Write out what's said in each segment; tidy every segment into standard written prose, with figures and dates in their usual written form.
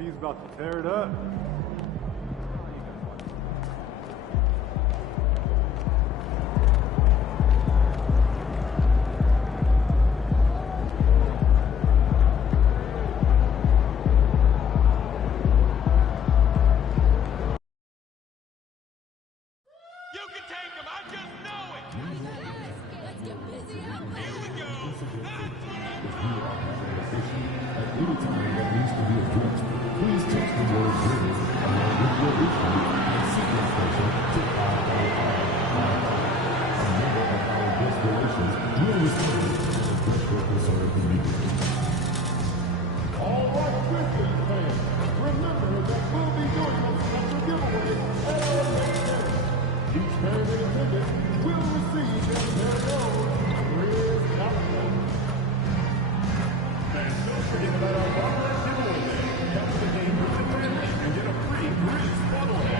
MP's about to tear it up. You can take him, I just know it! Let's get busy up there! Here we go! That's what I'm talking about! At any time that needs to be addressed, please text the word "drill" along with your issue and sequence number to 555. A member of our guest relations will respond to your concern immediately. All right, Grizzlies fans, remember that we'll be doing a special giveaway at our next game. Each fan in attendance will receive their very own Grizz calendar. And don't forget about our Robert giveaway day. Catch the game with your family and get a free Grizz following.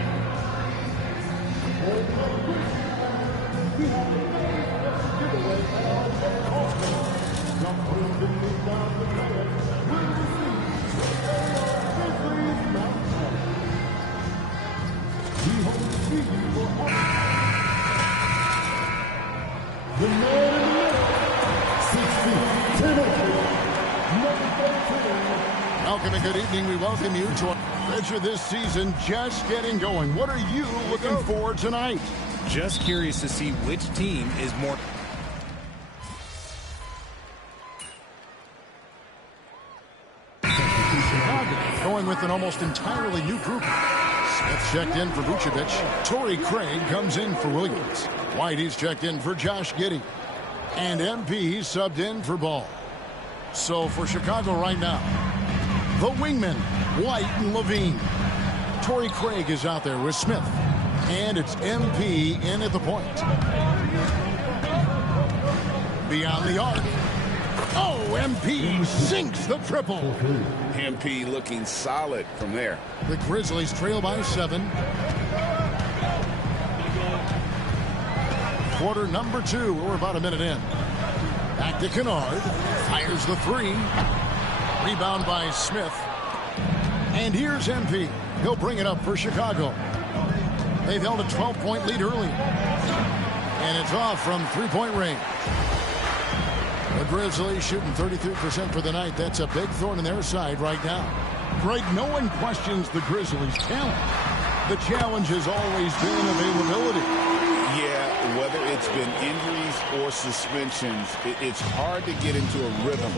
We have a very special giveaway at our next also. Some 150,000 players will receive their very own Grizzlies mountain. We hope to see you for all. The man in the middle, 6 feet, 10 inches, number 13. Welcome and good evening. We welcome you to our feature this season just getting going. What are you looking for tonight? Just curious to see which team is more... Chicago going with an almost entirely new group. Smith checked in for Vucevic. Torrey Craig comes in for Williams. Whitey's checked in for Josh Giddey. And MP subbed in for Ball. So for Chicago right now, the wingmen, White and Levine. Torrey Craig is out there with Smith. And it's MP in at the point. Beyond the arc. Oh, MP sinks the triple. MP looking solid from there. The Grizzlies trail by 7. Quarter number 2. We're about a minute in. Back to Kennard. Fires the 3. Rebound by Smith. And here's MP. He'll bring it up for Chicago. They've held a 12-point lead early. And it's off from three-point range. The Grizzlies shooting 33% for the night. That's a big thorn in their side right now. Greg, no one questions the Grizzlies' talent. The challenge has always been availability. Yeah, whether it's been injuries or suspensions, it's hard to get into a rhythm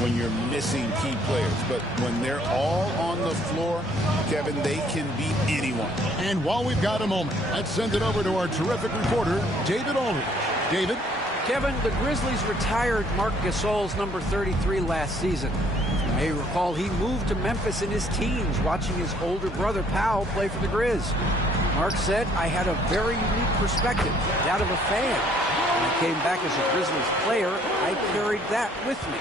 when you're missing key players. But when they're all on the floor, Kevin, they can beat anyone. And while we've got a moment, let's send it over to our terrific reporter, David Aldridge. David? Kevin, the Grizzlies retired Marc Gasol's number 33 last season. You may recall he moved to Memphis in his teens, watching his older brother Powell play for the Grizz. Mark said, I had a very unique perspective, that of a fan. When I came back as a Grizzlies player, I carried that with me.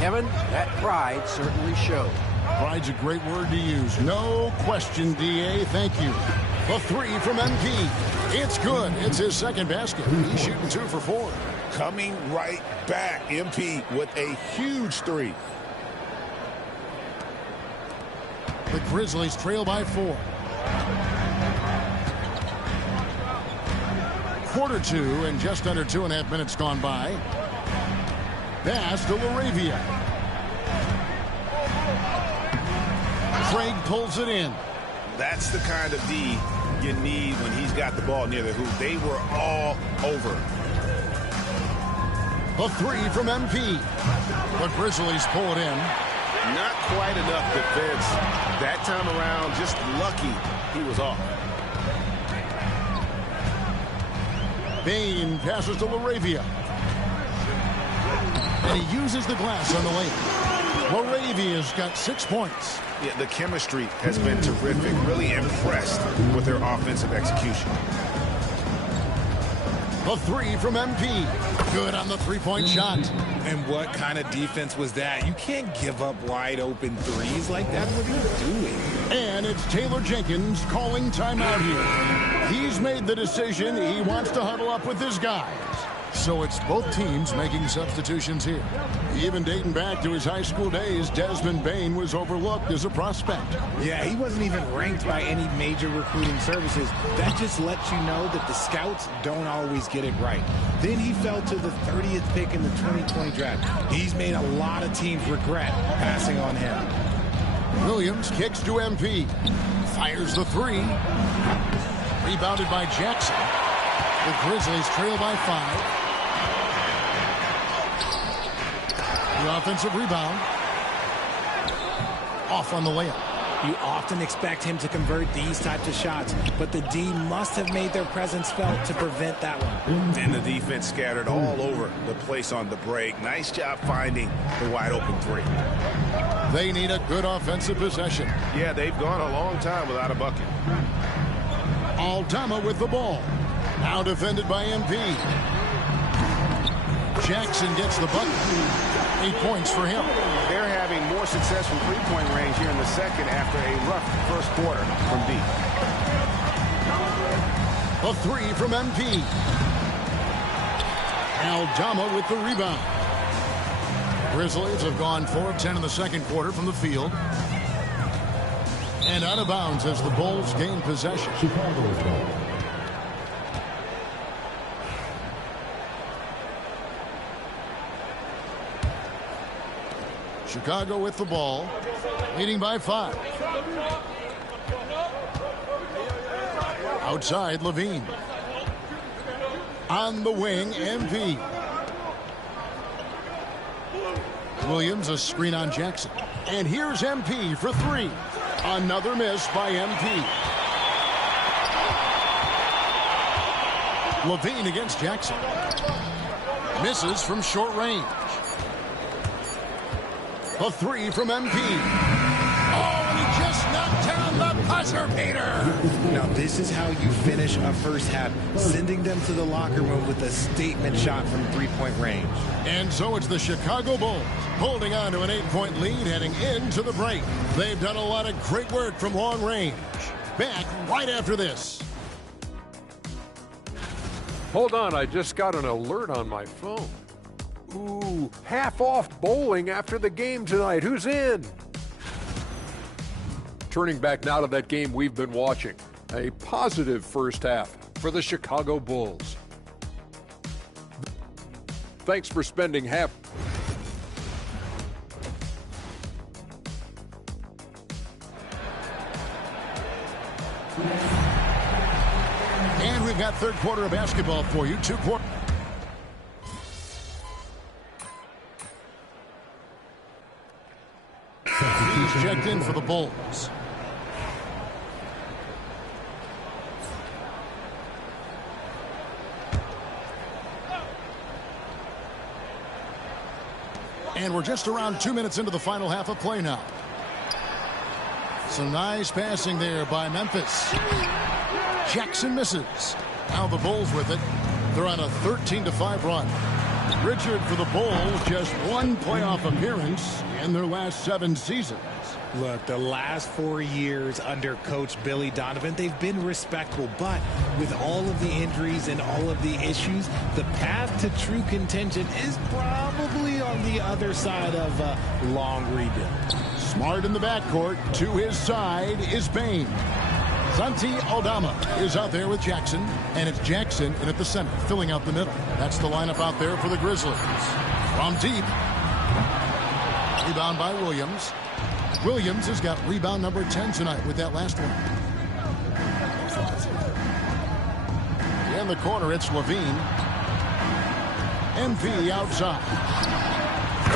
Kevin, that pride certainly showed. Pride's a great word to use. No question, D.A. Thank you. The 3 from MP. It's good. It's his second basket. He's shooting 2 for 4. Coming right back. MP with a huge 3. The Grizzlies trail by 4. Quarter 2 and just under 2.5 minutes gone by. Pass to LaRavia. Craig pulls it in. That's the kind of D you need when he's got the ball near the hoop. They were all over. A 3 from MP. The Grizzlies pull it in. Not quite enough defense. That time around, just lucky he was off. Bain passes to LaRavia. And he uses the glass on the lane. LaRavia's got 6 points. Yeah, the chemistry has been terrific. Really impressed with their offensive execution. The 3 from MP. Good on the three-point shot. And what kind of defense was that? You can't give up wide open threes like that. What are you doing? And it's Taylor Jenkins calling timeout here. He's made the decision. He wants to huddle up with his guys. So it's both teams making substitutions here. Even dating back to his high school days, Desmond Bain was overlooked as a prospect. Yeah, he wasn't even ranked by any major recruiting services. That just lets you know that the scouts don't always get it right. Then he fell to the 30th pick in the 2020 draft. He's made a lot of teams regret passing on him. Williams kicks to MP. Fires the three. Rebounded by Jackson. The Grizzlies trail by 5. The offensive rebound. Off on the layup. You often expect him to convert these types of shots, but the D must have made their presence felt to prevent that one. And the defense scattered all over the place on the break. Nice job finding the wide open three. They need a good offensive possession. Yeah, they've gone a long time without a bucket. Aldama with the ball. Now defended by MP. Jackson gets the bucket. 8 points for him. They're having more success from three-point range here in the second after a rough first quarter from deep. A three from MP. Aldama with the rebound. Grizzlies have gone 4 of 10 in the second quarter from the field. And out of bounds as the Bulls gain possession. Chicago's ball. Chicago with the ball, leading by 5. Outside, Levine. On the wing, MP. Williams, a screen on Jackson. And here's MP for 3. Another miss by MP. Levine against Jackson. Misses from short range. A 3 from MP. Oh, and he just knocked down the buzzer beater. Now, this is how you finish a first half, sending them to the locker room with a statement shot from three-point range. And so it's the Chicago Bulls holding on to an 8-point lead heading into the break. They've done a lot of great work from long range. Back right after this. Hold on, I just got an alert on my phone. Ooh, half off bowling after the game tonight. Who's in? Turning back now to that game we've been watching. A positive first half for the Chicago Bulls. Thanks for spending half. And we've got third quarter of basketball for you. 2 quarters. He's checked in for the Bulls. And we're just around 2 minutes into the final half of play now. Some nice passing there by Memphis. Jackson misses. Now the Bulls with it. They're on a 13-5 run. Richard for the Bulls, just 1 playoff appearance in their last 7 seasons. Look, the last 4 years under Coach Billy Donovan, they've been respectable. But with all of the injuries and all of the issues, the path to true contention is probably on the other side of a long rebuild. Smart in the backcourt. To his side is Bain. Santi Aldama is out there with Jackson, and it's Jackson in at the center, filling out the middle. That's the lineup out there for the Grizzlies. From deep. Rebound by Williams. Williams has got rebound number 10 tonight with that last one. In the corner, it's Levine. MP outside.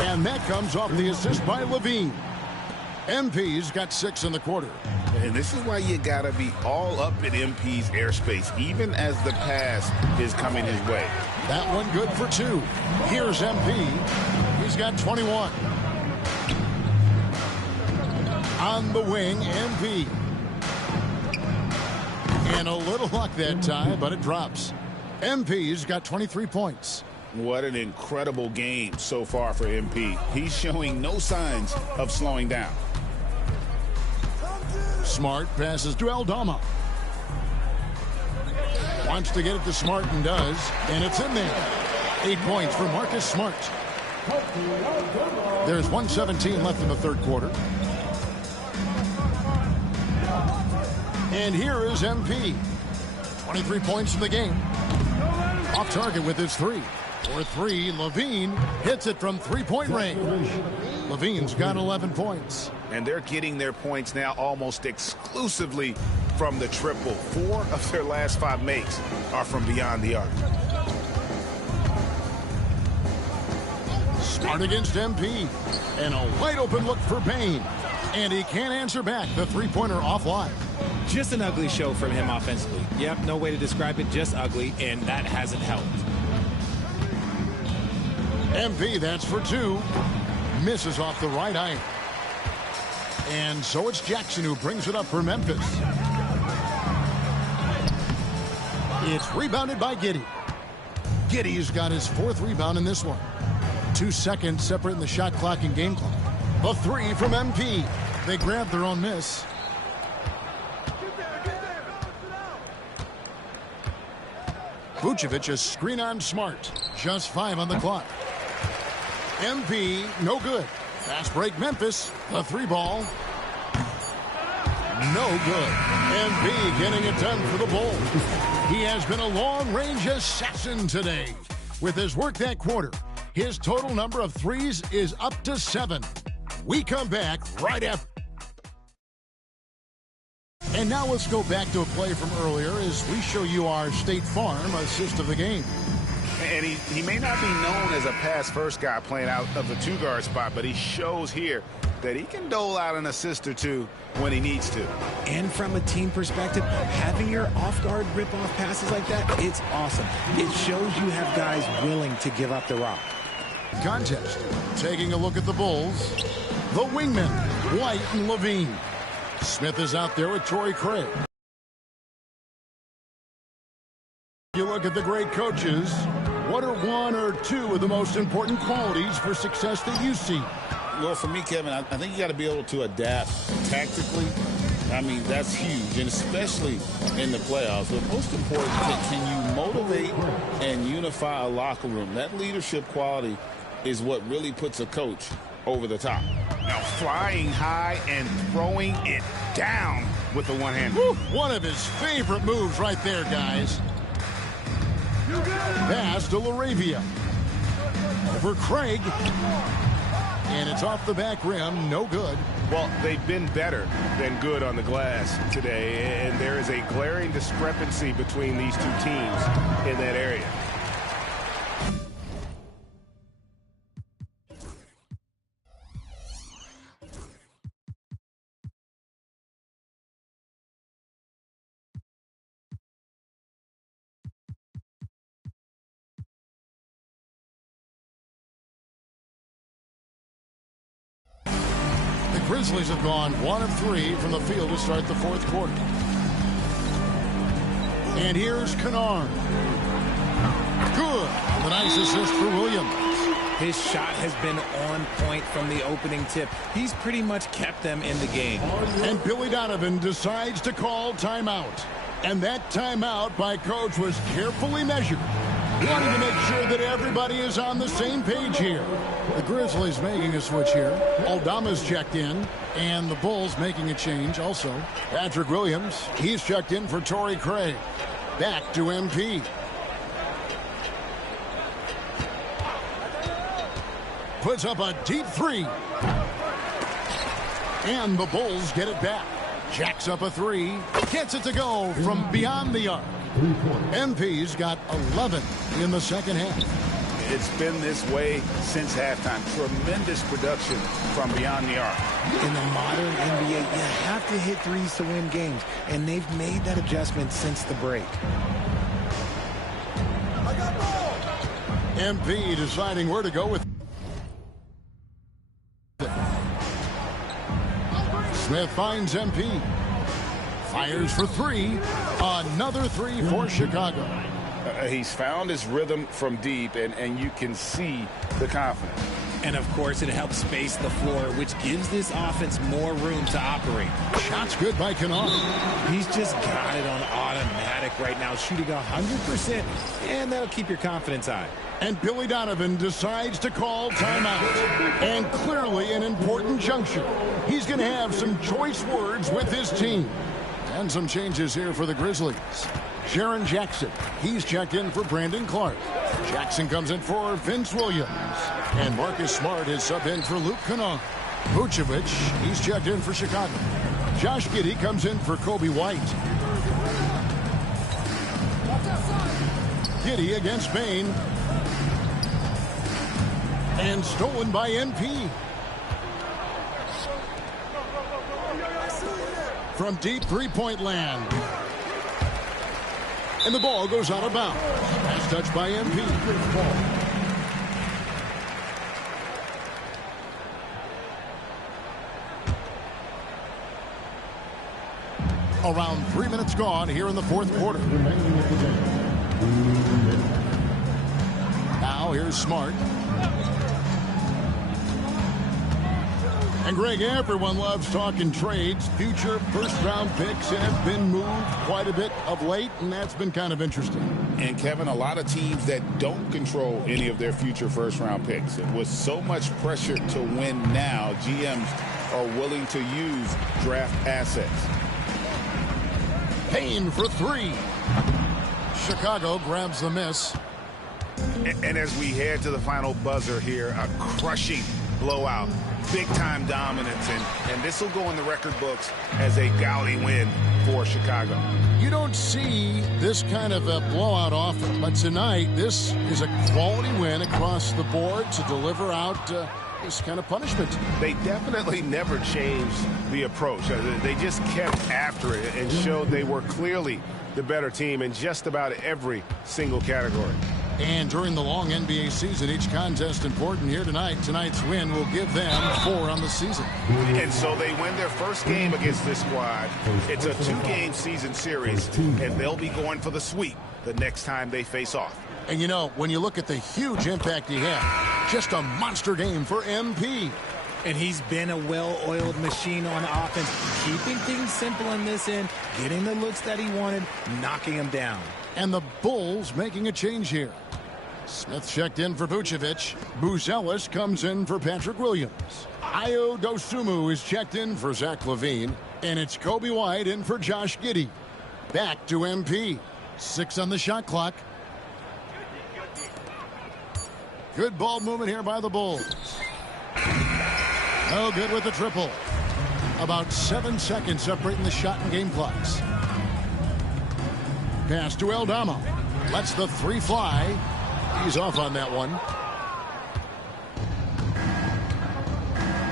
And that comes off the assist by Levine. MP's got 6 in the quarter. And this is why you got to be all up in MP's airspace, even as the pass is coming his way. That one good for 2. Here's MP. He's got 21. On the wing, MP. And a little luck that time, but it drops. MP's got 23 points. What an incredible game so far for MP. He's showing no signs of slowing down. Smart passes to Aldama. Wants to get it to Smart and does, and it's in there. 8 points for Marcus Smart. There's 1:17 left in the third quarter. And here is MP. 23 points in the game. Off target with his three. For three, Levine hits it from three-point range. Levine's got 11 points. And they're getting their points now almost exclusively from the triple. 4 of their last 5 makes are from beyond the arc. Smart against MP. And a wide-open look for Payne. And he can't answer back. The three-pointer offline. Just an ugly show from him offensively. Yep, no way to describe it, just ugly, and that hasn't helped. MP, that's for 2. Misses off the right eye. And so it's Jackson who brings it up for Memphis. It's rebounded by Giddey. Giddey's got his 4th rebound in this one. 2 seconds separating the shot clock and game clock. A 3 from MP. They grab their own miss. Vucevic, a screen on Smart. Just 5 on the clock. MP, no good. Fast break Memphis. The 3-ball. No good. MP getting it done for the Bulls. He has been a long-range assassin today. With his work that quarter, his total number of threes is up to 7. We come back right after. And now let's go back to a play from earlier as we show you our State Farm assist of the game. And he may not be known as a pass-first guy playing out of the 2-guard spot, but he shows here that he can dole out an assist or 2 when he needs to. And from a team perspective, having your off-guard rip-off passes like that, it's awesome. It shows you have guys willing to give up the rock. Contest. Taking a look at the Bulls. The wingmen, White and Levine. Smith is out there with Torrey Craig. You look at the great coaches. What are 1 or 2 of the most important qualities for success that you see? Well, for me, Kevin, I think you got to be able to adapt tactically. I mean, that's huge, and especially in the playoffs. But most important, can you motivate and unify a locker room? That leadership quality is what really puts a coach over the top. Now flying high and throwing it down with the one-hand. One of his favorite moves right there, guys. Pass to LaRavia. Over Craig. And it's off the back rim. No good. Well, they've been better than good on the glass today, and there is a glaring discrepancy between these 2 teams in that area. Grizzlies have gone 1 of 3 from the field to start the 4th quarter. And here's Kennard. Good. A nice assist for Williams. His shot has been on point from the opening tip. He's pretty much kept them in the game. And Billy Donovan decides to call timeout. And that timeout by coach was carefully measured, wanting to make sure that everybody is on the same page here. The Grizzlies making a switch here. Aldama's checked in, and the Bulls making a change also. Patrick Williams, he's checked in for Torrey Craig. Back to MP. Puts up a deep 3. And the Bulls get it back. Jacks up a 3. Gets it to go from beyond the arc. MP's got 11 in the second half. It's been this way since halftime. Tremendous production from beyond the arc. In the modern NBA, you have to hit threes to win games, and they've made that adjustment since the break. MP deciding where to go with it. Smith finds MP. Fires for 3. Another 3 for Chicago. He's found his rhythm from deep, and you can see the confidence. And, of course, it helps space the floor, which gives this offense more room to operate. Shot's good by Kennard. He's just got it on automatic right now, shooting 100%, and that'll keep your confidence high. And Billy Donovan decides to call timeout. And clearly an important juncture. He's going to have some choice words with his team. And some changes here for the Grizzlies. Jaren Jackson, he's checked in for Brandon Clark. Jackson comes in for Vince Williams. And Marcus Smart is sub in for Luke Kennard. Vucevic, he's checked in for Chicago. Josh Giddey comes in for Kobe White. Giddey against Bain. And stolen by MP. From deep three-point land. And the ball goes out of bounds. Pass touched by MP. Around 3 minutes gone here in the fourth quarter. Now here's Smart. And Greg, everyone loves talking trades. Future first-round picks have been moved quite a bit of late, and that's been kind of interesting. And, Kevin, a lot of teams that don't control any of their future first-round picks. And with so much pressure to win now, GMs are willing to use draft assets. Payne for three. Chicago grabs the miss. And as we head to the final buzzer here, a crushing blowout. Big-time dominance, and this will go in the record books as a gaudy win for Chicago. You don't see this kind of a blowout often, but tonight this is a quality win across the board to deliver out this kind of punishment. They definitely never changed the approach. They just kept after it and showed they were clearly the better team in just about every single category. And during the long NBA season, each contest important here tonight. Tonight's win will give them 4 on the season. And so they win their first game against this squad. It's a 2-game season series, and they'll be going for the sweep the next time they face off. And, you know, when you look at the huge impact he had, just a monster game for MP. And he's been a well-oiled machine on offense, keeping things simple in this end, getting the looks that he wanted, knocking them down. And the Bulls making a change here. Smith checked in for Vucevic. Buzelis comes in for Patrick Williams. Ayo Dosunmu is checked in for Zach LaVine. And it's Kobe White in for Josh Giddey. Back to MP. 6 on the shot clock. Good ball movement here by the Bulls. No good with the triple. About 7 seconds separating the shot and game clocks. Pass to Aldama. Lets the 3 fly. He's off on that one.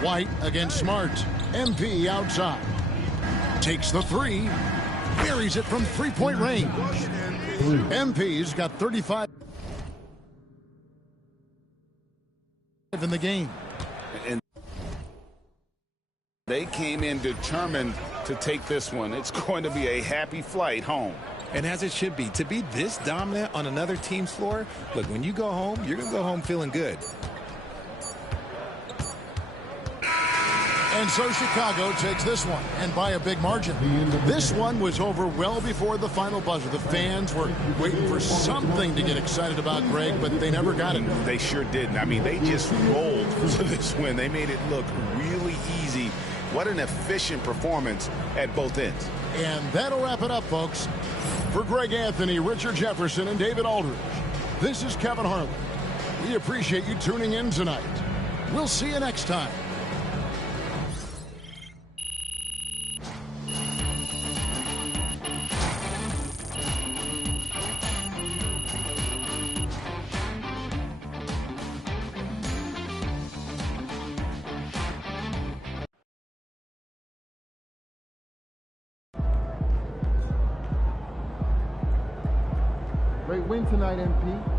White against Smart. MP outside. Takes the 3. Buries it from 3-point range. MP's got 35 in the game. And they came in determined to take this one. It's going to be a happy flight home. And as it should be, to be this dominant on another team's floor, look, when you go home, you're going to go home feeling good. And so Chicago takes this one, and by a big margin. This one was over well before the final buzzer. The fans were waiting for something to get excited about, Greg, but they never got it. They sure didn't. I mean, they just rolled for this win. They made it look really easy. What an efficient performance at both ends. And that'll wrap it up, folks. For Greg Anthony, Richard Jefferson, and David Aldridge, this is Kevin Harlan. We appreciate you tuning in tonight. We'll see you next time. Great win tonight, MP.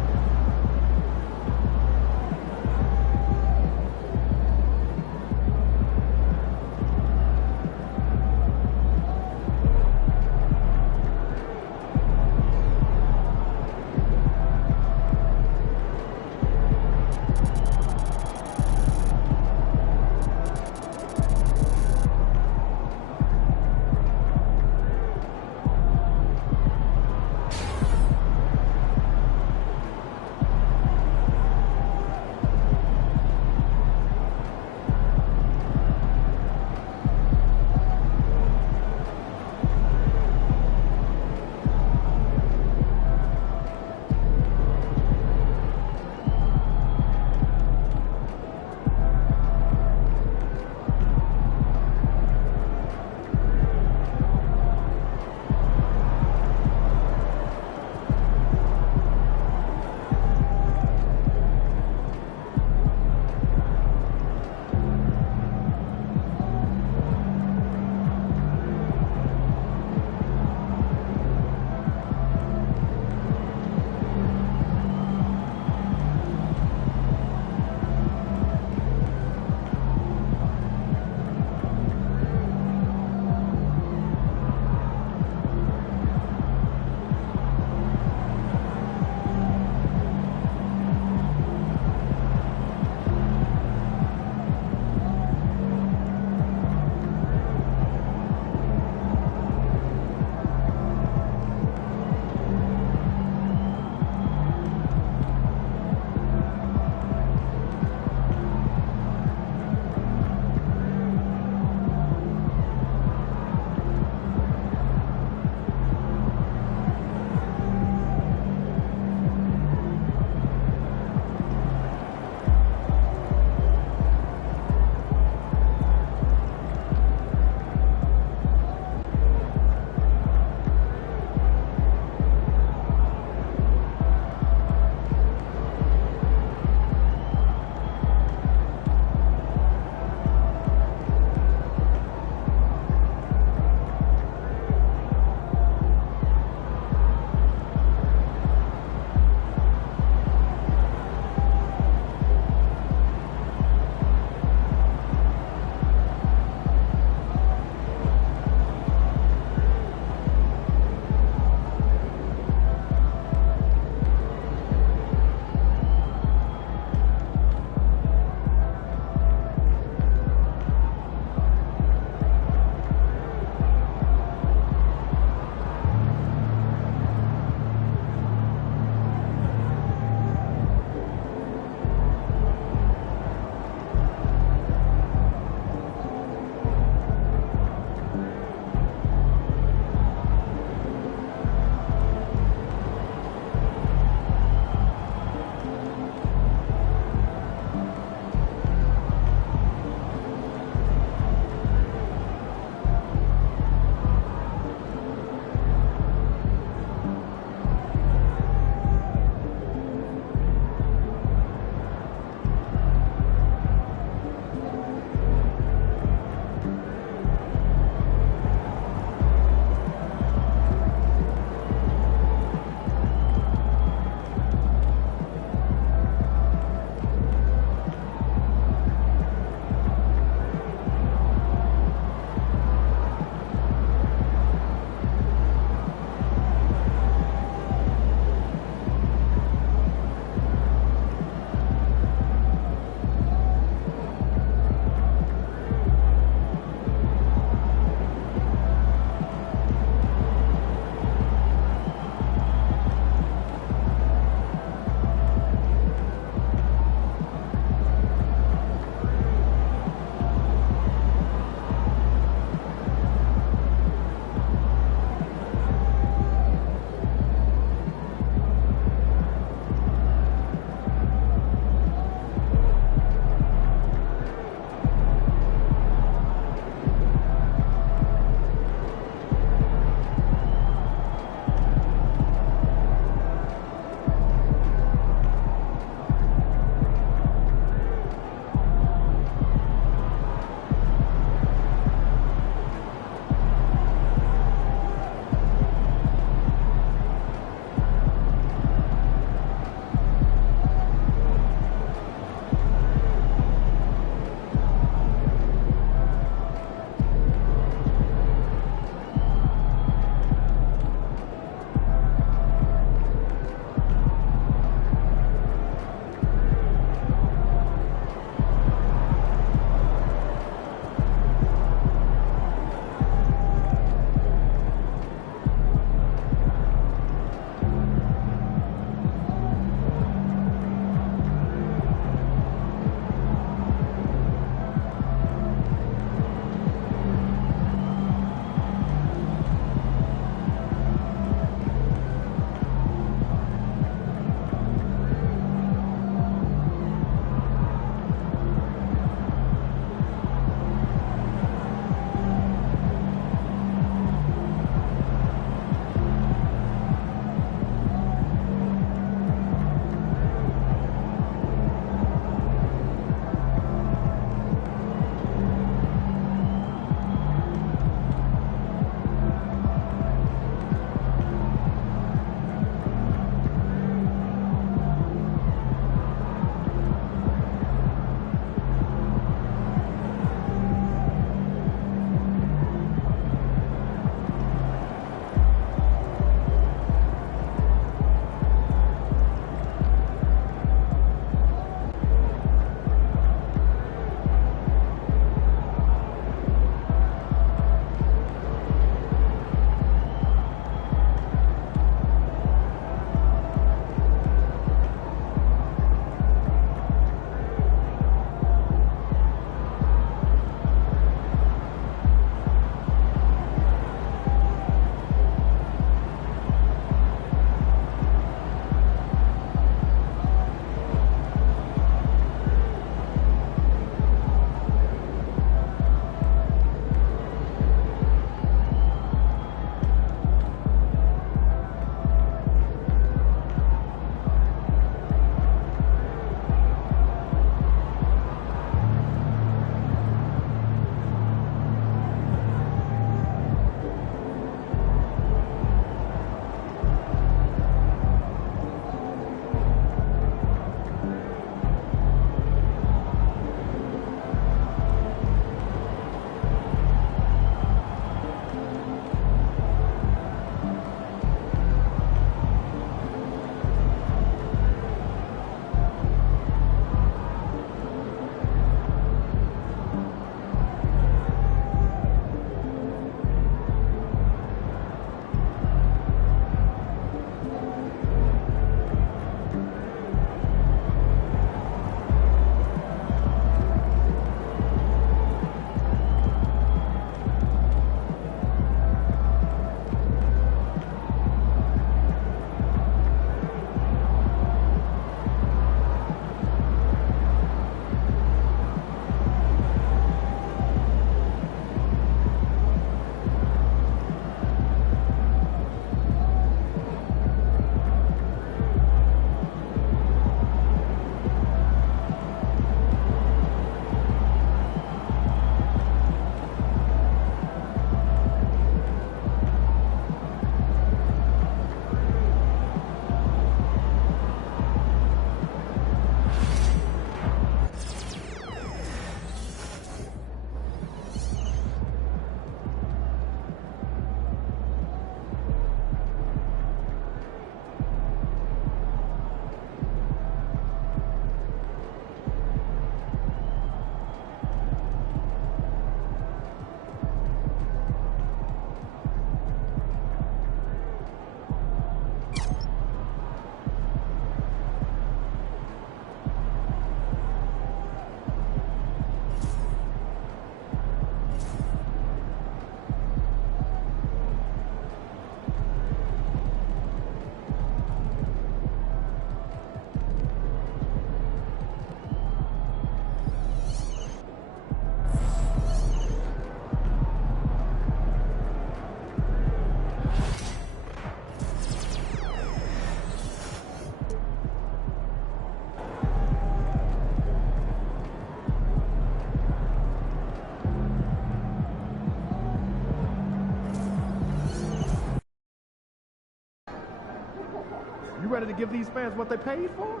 You ready to give these fans what they paid for?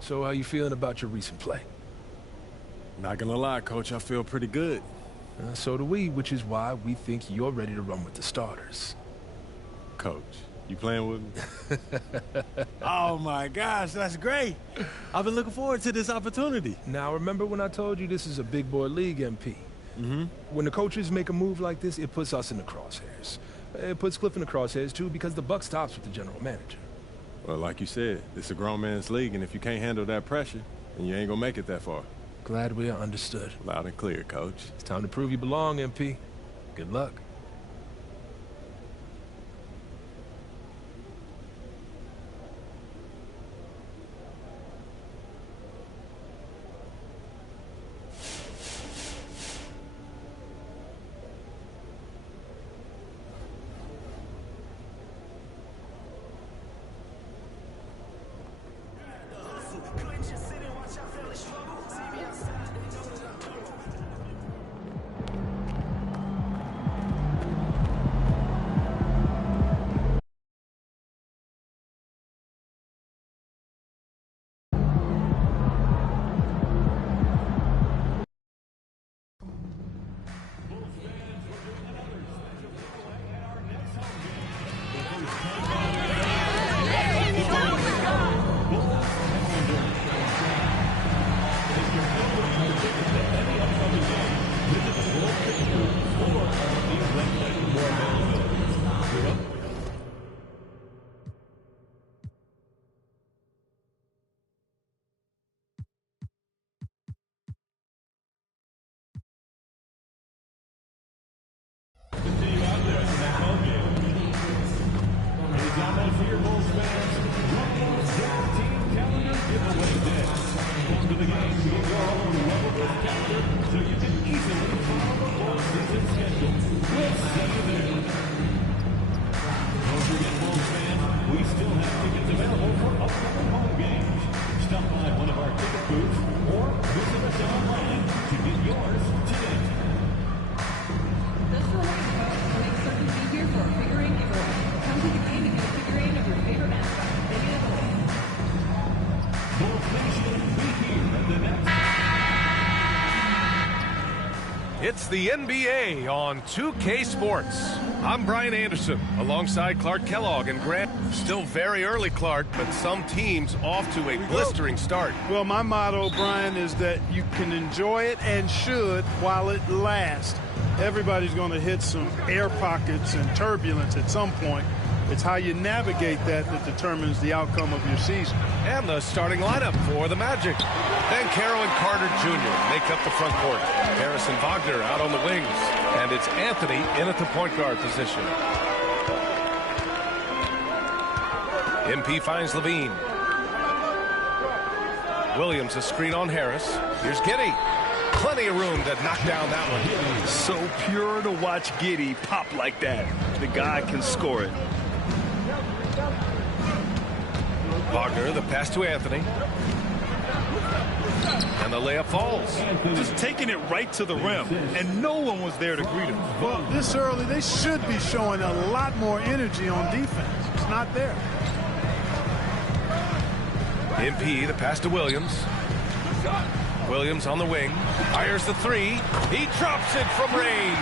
So how you feeling about your recent play? Not gonna lie, Coach, I feel pretty good. So do we, which is why we think you're ready to run with the starters. Coach, you playing with me? Oh my gosh, that's great. I've been looking forward to this opportunity. Now, remember when I told you this is a big boy league, MP? Mm-hmm. When the coaches make a move like this, it puts us in the crosshairs. It puts Cliff in the crosshairs, too, because the buck stops with the general manager. Well, like you said, it's a grown man's league, and if you can't handle that pressure, then you ain't gonna make it that far. Glad we are understood. Loud and clear, Coach. It's time to prove you belong, MP. Good luck. It's the NBA on 2K Sports. I'm Brian Anderson, alongside Clark Kellogg and Grant. Still very early, Clark, but some teams off to a blistering start. Well, my motto, Brian, is that you can enjoy it and should while it lasts. Everybody's going to hit some air pockets and turbulence at some point. It's how you navigate that determines the outcome of your season. And the starting lineup for the Magic. Bancaro and Carter Jr. make up the front court. Harris and Wagner out on the wings. And it's Anthony in at the point guard position. MP finds Levine. Williams a screen on Harris. Here's Giddey. Plenty of room to knock down that one. So pure to watch Giddey pop like that. The guy can score it. Wagner, the pass to Anthony. And the layup falls. Just taking it right to the rim, and no one was there to greet him. Well, this early, they should be showing a lot more energy on defense. It's not there. MP, the pass to Williams. Williams on the wing. Fires the three. He drops it from range.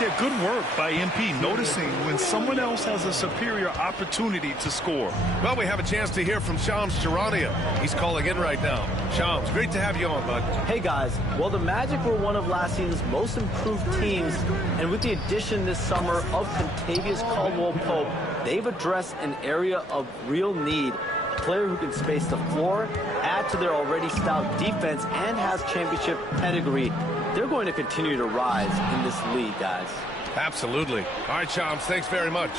Yeah, good work by MP, noticing when someone else has a superior opportunity to score. Well, we have a chance to hear from Shams Charania. He's calling in right now. Shams, great to have you on, bud. Hey, guys. Well, the Magic were one of last season's most improved teams, and with the addition this summer of Kentavious Caldwell-Pope, they've addressed an area of real need. A player who can space the floor, add to their already stout defense, and has championship pedigree. They're going to continue to rise in this league, guys. Absolutely. All right, Shams, thanks very much.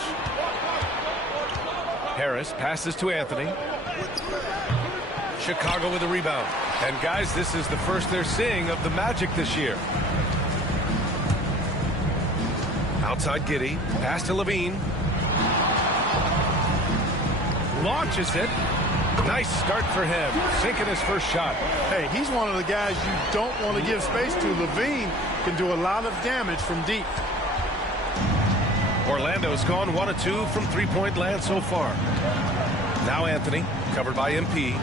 Harris passes to Anthony. Chicago with a rebound. And, guys, this is the first they're seeing of the Magic this year. Outside Giddey. Pass to Levine. Launches it. Nice start for him. Sinking his first shot. Hey, he's one of the guys you don't want to give space to. Levine can do a lot of damage from deep. 3 Orlando's gone 1 of 2 from three-point land so far. Now Anthony, covered by MP.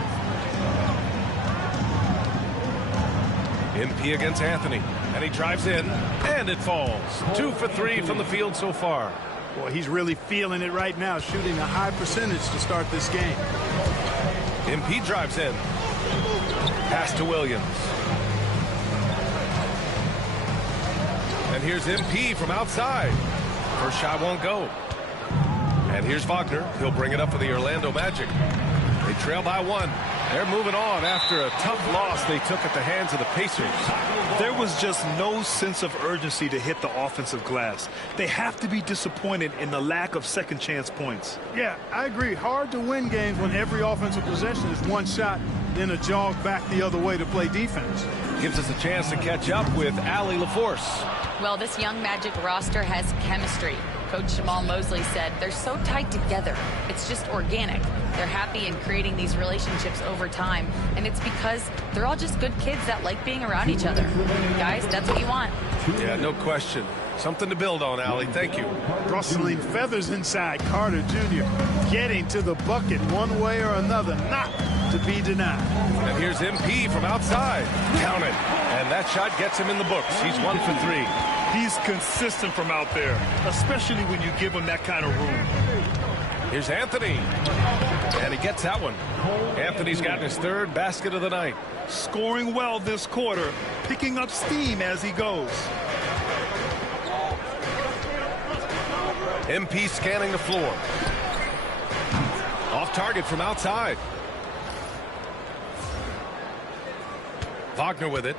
MP against Anthony, and he drives in, and it falls. 2 for 3 from the field so far. Boy, he's really feeling it right now, shooting a high percentage to start this game. MP drives in. Pass to Williams. And here's MP from outside. First shot won't go. And here's Wagner. He'll bring it up for the Orlando Magic. They trail by 1. They're moving on after a tough loss they took at the hands of the Pacers. There was just no sense of urgency to hit the offensive glass. They have to be disappointed in the lack of second chance points. Yeah, I agree. Hard to win games when every offensive possession is one shot, then a jog back the other way to play defense. Gives us a chance to catch up with Allie LaForce. Well, this young Magic roster has chemistry. Coach Jamal Mosley said they're so tight together. It's just organic. They're happy in creating these relationships over time, and it's because they're all just good kids that like being around each other. Guys, that's what you want. Yeah, no question. Something to build on, Allie. Thank you. Rustling feathers inside. Carter Jr. getting to the bucket one way or another, not to be denied. And here's MP from outside. Count it. And that shot gets him in the books. He's 1 for 3. He's consistent from out there, especially when you give him that kind of room. Here's Anthony. And he gets that one. Anthony's gotten his 3rd basket of the night. Scoring well this quarter, picking up steam as he goes. MP scanning the floor. Off target from outside. Wagner with it.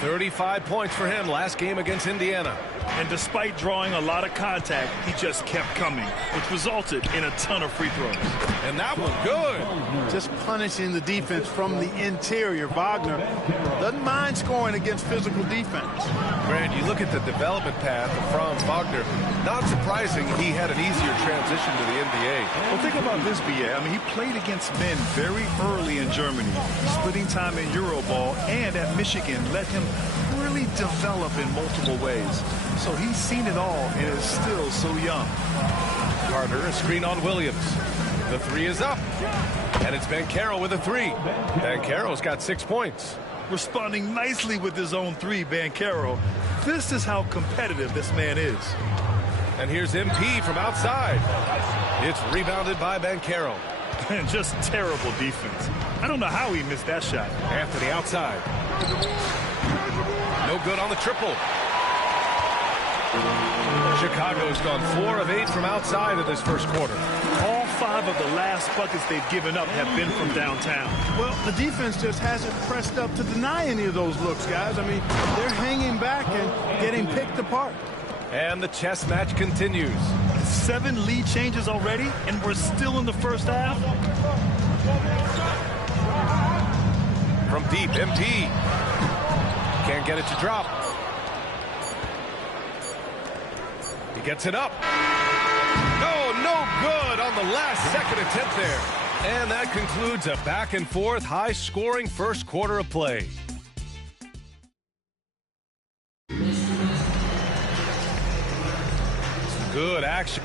35 points for him last game against Indiana. And despite drawing a lot of contact, he just kept coming, which resulted in a ton of free throws. And that one good. Just punishing the defense from the interior. Wagner doesn't mind scoring against physical defense. Grant, you look at the development path of Franz Wagner. Not surprising he had an easier transition to the NBA. Well, think about this, B.A. I mean, he played against men very early in Germany, splitting time in Euroball, and at Michigan let him really develop in multiple ways. So he's seen it all and is still so young. Carter, a screen on Williams. The 3 is up. And it's Banchero with a 3. Banchero's got 6 points. Responding nicely with his own 3, Banchero. This is how competitive this man is. And here's MP from outside. It's rebounded by Banchero. And just terrible defense. I don't know how he missed that shot. Anthony outside. No good on the triple. Chicago's gone 4 of 8 from outside in this first quarter. All 5 of the last buckets they've given up have been from downtown. Well, the defense just hasn't pressed up to deny any of those looks, guys. I mean, they're hanging back and getting picked apart. And the chess match continues. 7 lead changes already, and we're still in the first half. From deep, MP. Can't get it to drop. He gets it up. No good on the last second attempt there. And that concludes a back-and-forth, high-scoring first quarter of play. Some good action.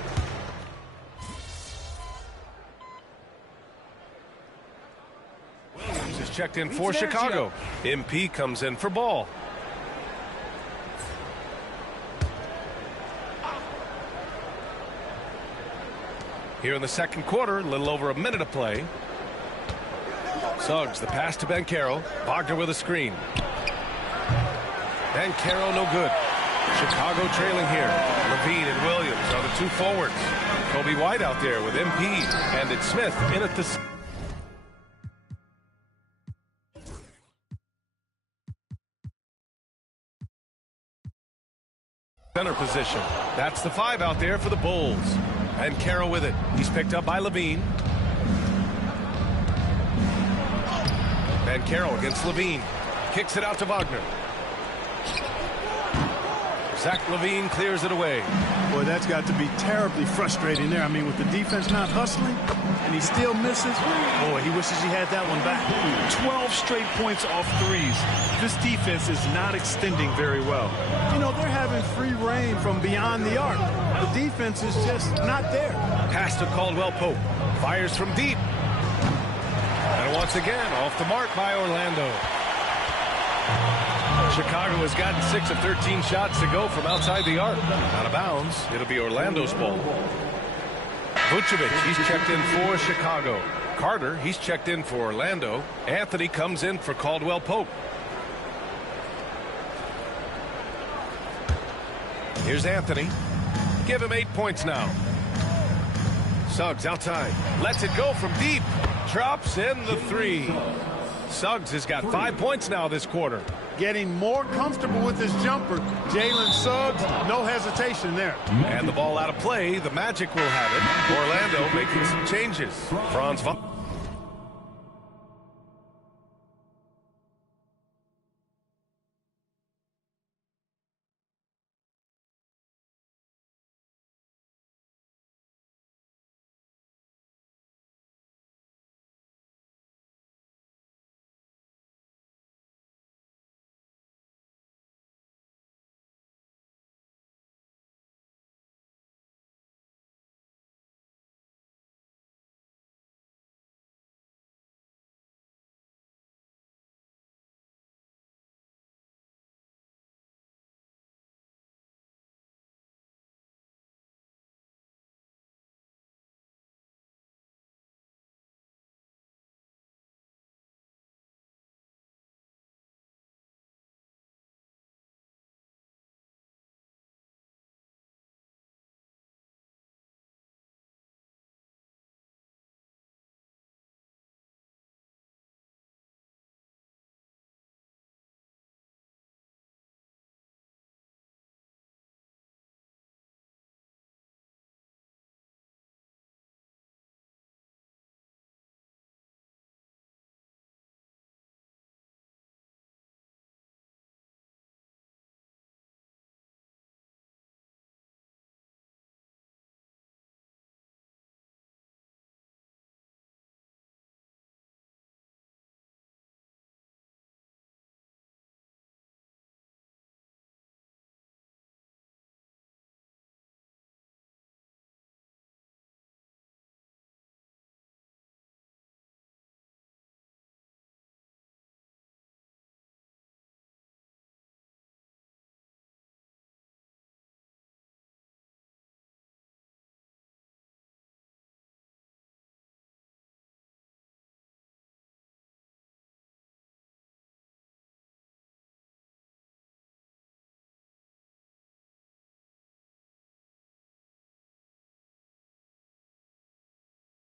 Williams is checked in for Chicago. MP comes in for ball. Here in the second quarter, a little over a minute of play. Suggs, the pass to Banchero. Wagner with a screen. Banchero, no good. Chicago trailing here. Levine and Williams are the 2 forwards. Kobe White out there with MP. And it's Smith in at the center position. That's the 5 out there for the Bulls. And Carroll with it. He's picked up by Levine. Banchero against Levine. Kicks it out to Wagner. Zach LaVine clears it away. Boy, that's got to be terribly frustrating there. I mean, with the defense not hustling, and he still misses. Boy, he wishes he had that one back. 12 straight points off threes. This defense is not extending very well. You know, they're having free reign from beyond the arc. The defense is just not there. Pass to Caldwell Pope. Fires from deep. And once again, off the mark by Orlando. Chicago has gotten 6 of 13 shots to go from outside the arc. Out of bounds. It'll be Orlando's ball. Vucevic, he's checked in for Chicago. Carter, he's checked in for Orlando. Anthony comes in for Caldwell Pope. Here's Anthony. Give him 8 points now. Suggs outside. Lets it go from deep. Drops in the 3. Suggs has got 5 points now this quarter. Getting more comfortable with his jumper. Jalen Suggs, no hesitation there. And the ball out of play. The Magic will have it. Orlando making some changes. Franz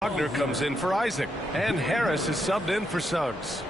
Wagner comes in for Isaac. And Harris is subbed in for Suggs.